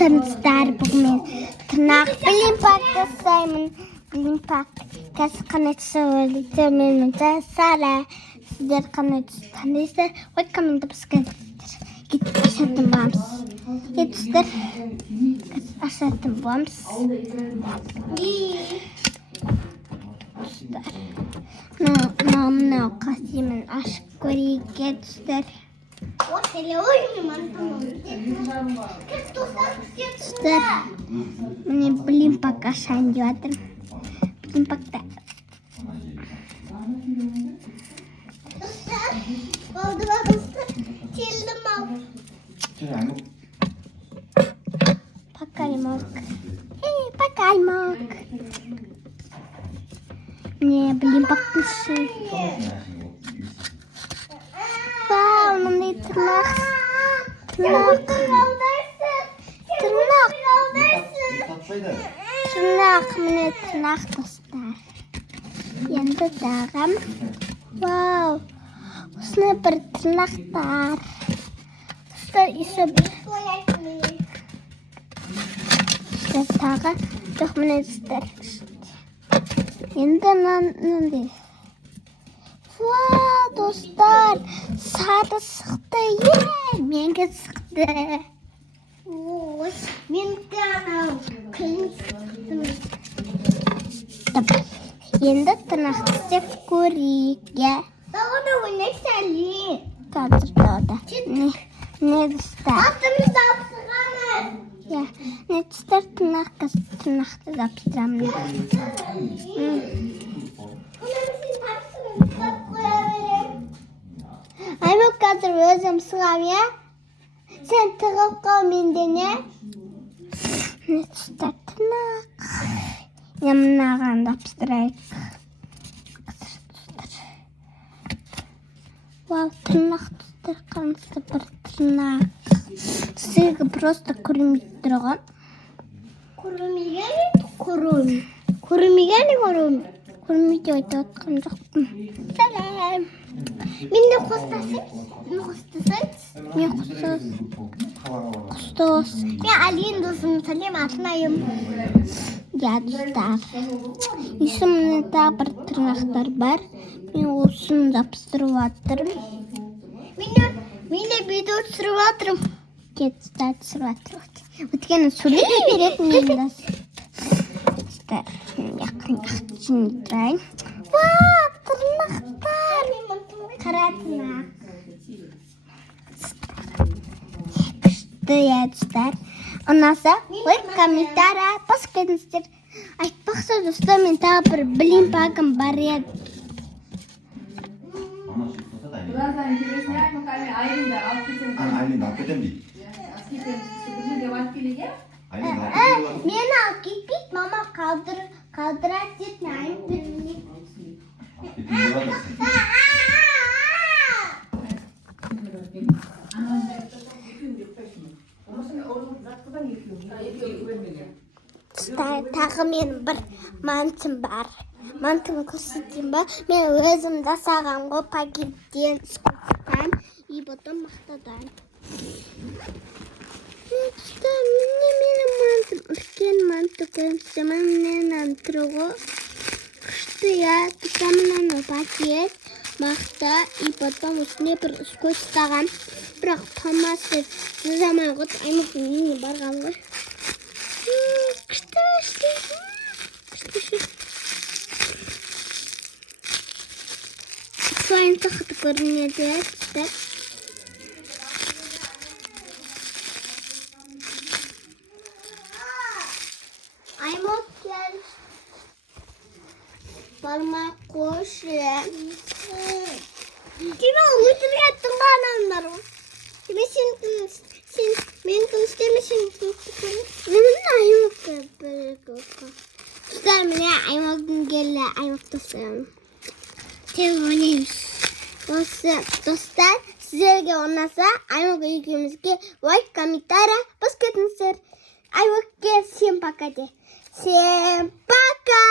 Сарныстар бүгін тырнақ блинпакты жасаймын. Блинпак қазір қандай түсі өлікті менің жасара. Сіздер қандай түсі таңдайсыздар? Ой, комментті басқандар. Кетіп ашатын боламыз. Кетістер. Ашатын боламыз. Мынау қасимен ашып көрейік кетістер. Достар, міне блинпак ашайын деп жатырмын. Блинпакта. Покаймок. Покаймок. Міне блинпак пішін. Вау, мындай тырнақ. Тырнақ, міне тырнақ достар. Енді тағам. Вау, осындай бір тырнақтар. Достар, есі бір. Тағы, жоқ міне достар. Енді мынандай. Вау, достар, сары сықты, менге сықты. Ой, менге анау күн сықты. Енді тырнақты істеп көрейік. Дауына ойнай сәлем. Қазір дауда. Не достар? Алтымызды апсығамыз. Не достар тырнақты запсырамын. Аймақ қазір өзім сығам, я? Сен тығып қал менден, я? Не тұстар тырнақ. Я мынаған дапсырайық. Вау, тырнақ тұстар қанысы бір тырнақ. Сізге просто көрмейді тұрған. Көрмейді өйті отқан жоқпын. Сәлем. Мен не қостасыз? Мен қостас. Мен Алин досым, сәлем атынайым. Я, достар. Есіміне тағы бір тырнақтар бар. Мен осын запыстырып атырым. Мен де видео түсіріп атырым. Кетістер түсіріп атырым. Өткені сөйлей беретін ендас. Достар, яқын тұрайын. Вау, тырнақтар. Қара тырнақ. Күшті, я, достар. Ұнаса, ой, комментария бас кетіңіздер. Айтпақшы, достар, мен тағы бір блинпагым бар еді. Айлин алып кетем дейді. Мен алып кетпейді, мама қалдырады деп найым білмейді. Тағы мен бір мантым бар. Мантым көрсетейін ба? Мен өзім жасағам ғой пакеттен скотчтан и потом мақтадан. Міне менің мантым. Үлкен манты көрсетемін. Менен тұры ғой. Күшті, я. Тұтамын пакет, мақта и потом үстіне бір скотч тағам. Бірақ тамасы заман ғыт аймақтың үйіне барған ғой. Күшті. Слайм тақыты көрінеді, күшті. Аймақ кәл. Бармақ қошы. Кеме өтілі әттің ғанандар ма? Кеме сен мен күністеме сен күністеме? Менің аймақ кәбіргі өтқа. Достар, міне аймақтың келі аймақ достарым. Тек ойлаймыз. Осы достар, сіздерге ұнаса, аймақ екеумізге лайк, комментария бас кетіңіздер. Аймаққа всем пока де. Всем пока!